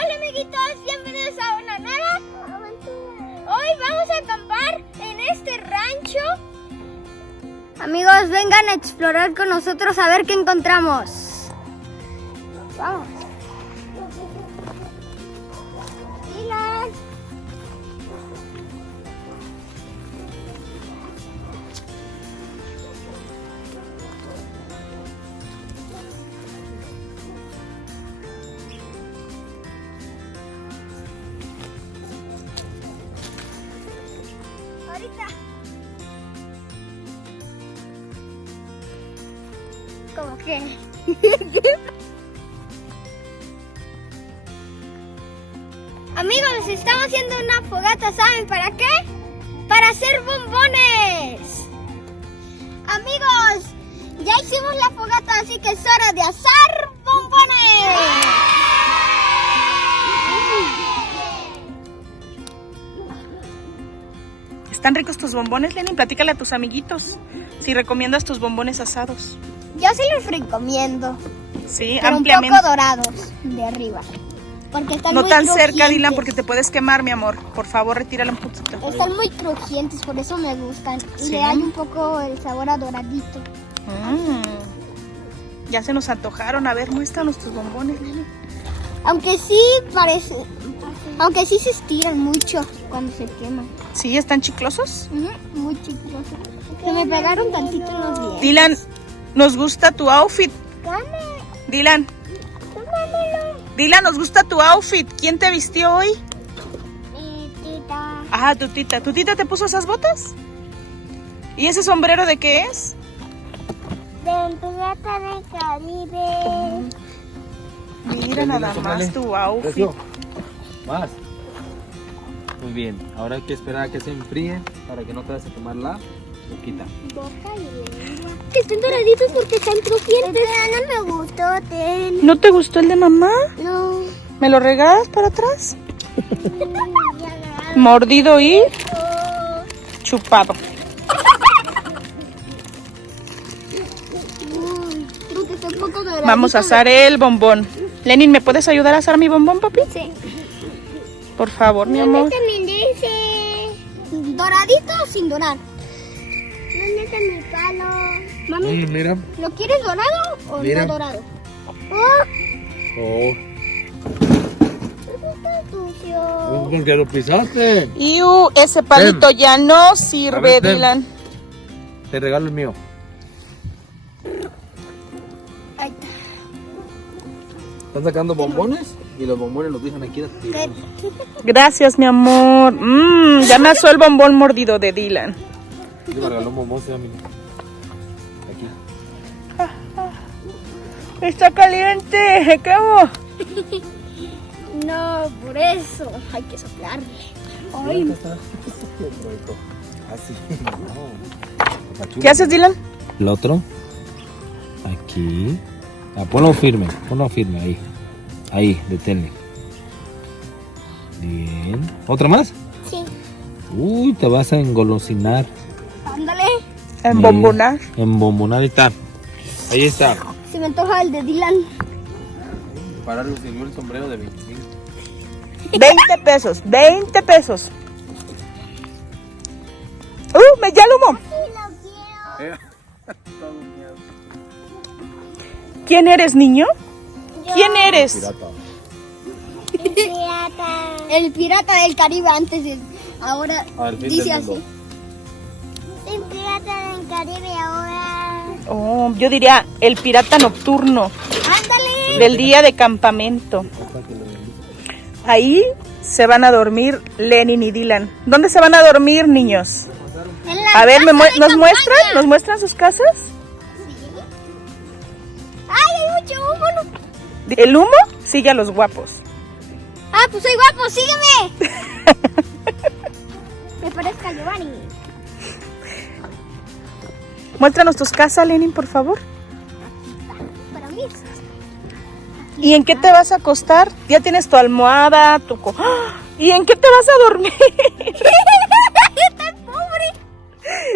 Hola amiguitos, bienvenidos a una nueva aventura. Hoy vamos a acampar en este rancho. Amigos, vengan a explorar con nosotros a ver qué encontramos. Vamos. Dylan. Ahorita. ¿Cómo que? Amigos, estamos haciendo una fogata, ¿saben para qué? Para hacer bombones. Amigos, ya hicimos la fogata, así que es hora de asar bombones. ¿Están ricos tus bombones, Lenin? Platícale a tus amiguitos si recomiendas tus bombones asados. Yo sí los recomiendo, Sí, pero ampliamente. un poco dorados de arriba. Porque están No muy tan cerca, crujientes. Dylan, porque te puedes quemar, mi amor. Por favor, retírala un poquito. Están muy crujientes, por eso me gustan. Y Sí. le hay un poco el sabor a doradito. Ya se nos antojaron. A ver, muéstranos tus bombones, Lenin. Aunque sí parece... Aunque sí se estiran mucho cuando se queman. ¿Sí? ¿Están chiclosos? Muy chiclosos. Se me pegaron tantito en los dientes. Dylan, nos gusta tu outfit. Dame, Dylan, dámelo. Dylan, nos gusta tu outfit. ¿Quién te vistió hoy? Mi tita. Ah, tu tita. ¿Tu tita te puso esas botas? ¿Y ese sombrero de qué es? De Pirata del Caribe. Mira nada más tu outfit. Eso. Más. Muy bien. Ahora hay que esperar a que se enfríe para que no te vayas a quemar la boquita. Boca y lengua. Que estén doraditos porque están crujientes. No me gustó, ten. ¿No te gustó el de mamá? No. ¿Me lo regalas para atrás? Mordido y chupado. Creo que está un poco doradito. Vamos a asar el bombón. Lenin, ¿me puedes ayudar a asar mi bombón, papi? Sí. Por favor, mi amor. ¿Dónde está mi dice? ¿Doradito o sin dorar? ¿Dónde está mi palo? Mami, Mira. ¿lo quieres dorado o Mira. no dorado? ¡Oh! Oh. Está sucio. ¿Por qué lo pisaste? Iu, ese palito ya no sirve, A ver, ven. Dylan. Te regalo el mío. Ahí está. Están sacando bombones y los bombones los dejan aquí. Gracias, mi amor. Ya me asó el bombón mordido de Dylan. Yo me regaló un bombón, sí, amigo. Aquí. Está caliente, ¿qué hago? No, por eso hay que soplarle. Ay, Así. ¿Qué haces, Dylan? El otro. Aquí. Ah, ponlo firme ahí. Ahí, deténle. Bien. ¿Otra más? sí. Uy, te vas a engolosinar. Ándale. En bombonar. Embombonar, ahí está. Ahí está. Se me antoja el de Dylan. Para le sirvió el sombrero de 25. 20 pesos, 20 pesos. Me ya el humo. Sí, lo quiero. ¿Quién eres, niño? ¿Quién eres? Pirata. Pirata. El pirata del Caribe antes de... Ahora Al fin dice del así. mundo. El pirata del Caribe ahora. Oh, yo diría el pirata nocturno Ándale. del día de campamento. Ahí se van a dormir Lenin y Dylan. ¿Dónde se van a dormir, niños? En la A ver, casa de ¿nos campaña. muestran? ¿Nos muestran sus casas? Ay, hay mucho humo. No. El humo sigue a los guapos. Ah, pues soy guapo, sígueme. Me parezco a Giovanni. Muéstranos tus casas, Lenin, por favor. Para mí. ¿Y en qué te vas a acostar? Ya tienes tu almohada, ¡Ah! ¿Y en qué te vas a dormir? Estás pobre.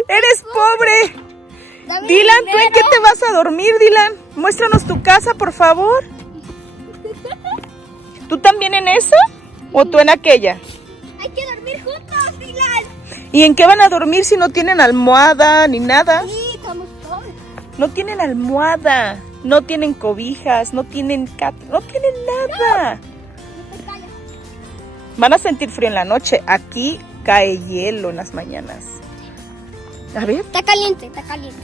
¡Eres pobre! Dame Dylan, ¿tú en dinero. qué te vas a dormir, Dylan? Muéstranos tu casa, por favor. ¿Tú también en esa o tú en aquella? Hay que dormir juntos, Dylan. ¿Y en qué van a dormir si no tienen almohada ni nada? Sí, estamos todos. No tienen almohada, no tienen cobijas, no tienen no tienen nada. No te calles. Van a sentir frío en la noche. Aquí cae hielo en las mañanas. A ver, Está caliente, está caliente.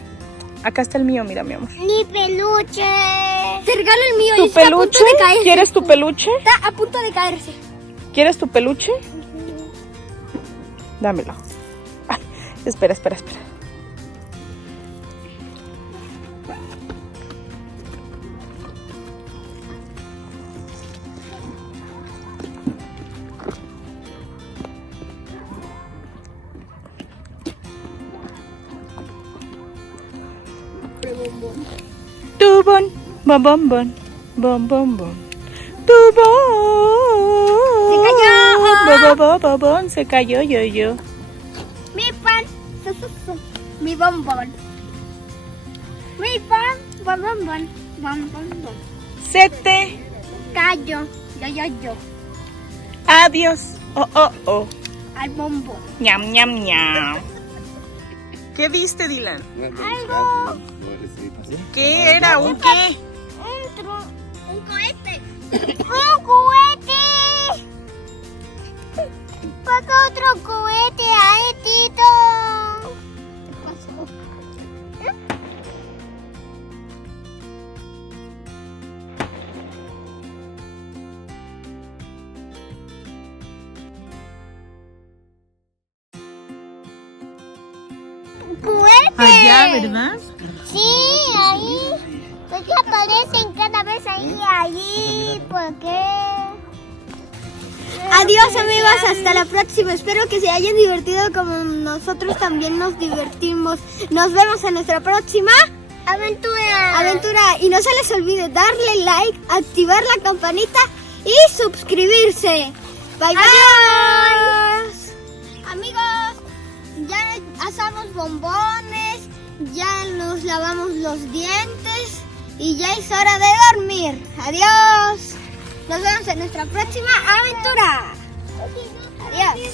acá está el mío, mira, mi amor. Mi peluche. Te regalo el mío. ¿Tu Está a punto peluche? de caerse. ¿Quieres tu peluche? Está a punto de caerse. ¿Quieres tu peluche? Dámelo. Ay, espera. Tu bon, bon, bon, bon, bon, bon, bon. Tu bon. Se cayó. Bon, se cayó, yo. Mi pan. Mi bombón. Mi pan. Bombón. Bombón. Se te. Callo. Yo. Adiós. Oh. Al bombón. Ñam, ñam, ñam. ¿Qué viste, Dylan? Algo. ¿Qué era? ¿Un qué? Un cohete. ¡Un cohete! Paga otro cohete ahí, Tito. ¿Qué pasó? ¡Cohete! Allá, ¿verdad? Sí, ahí. ¿Por qué aparecen cada vez ahí? ¿Por qué? Adiós, amigos, hasta la próxima. Espero que se hayan divertido como nosotros también nos divertimos. Nos vemos en nuestra próxima aventura. Y no se les olvide darle like, activar la campanita y suscribirse. Bye, bye. Amigos, ya asamos bombones, ya nos lavamos los dientes y ya es hora de dormir. Adiós. Nos vemos en nuestra próxima aventura. Adiós.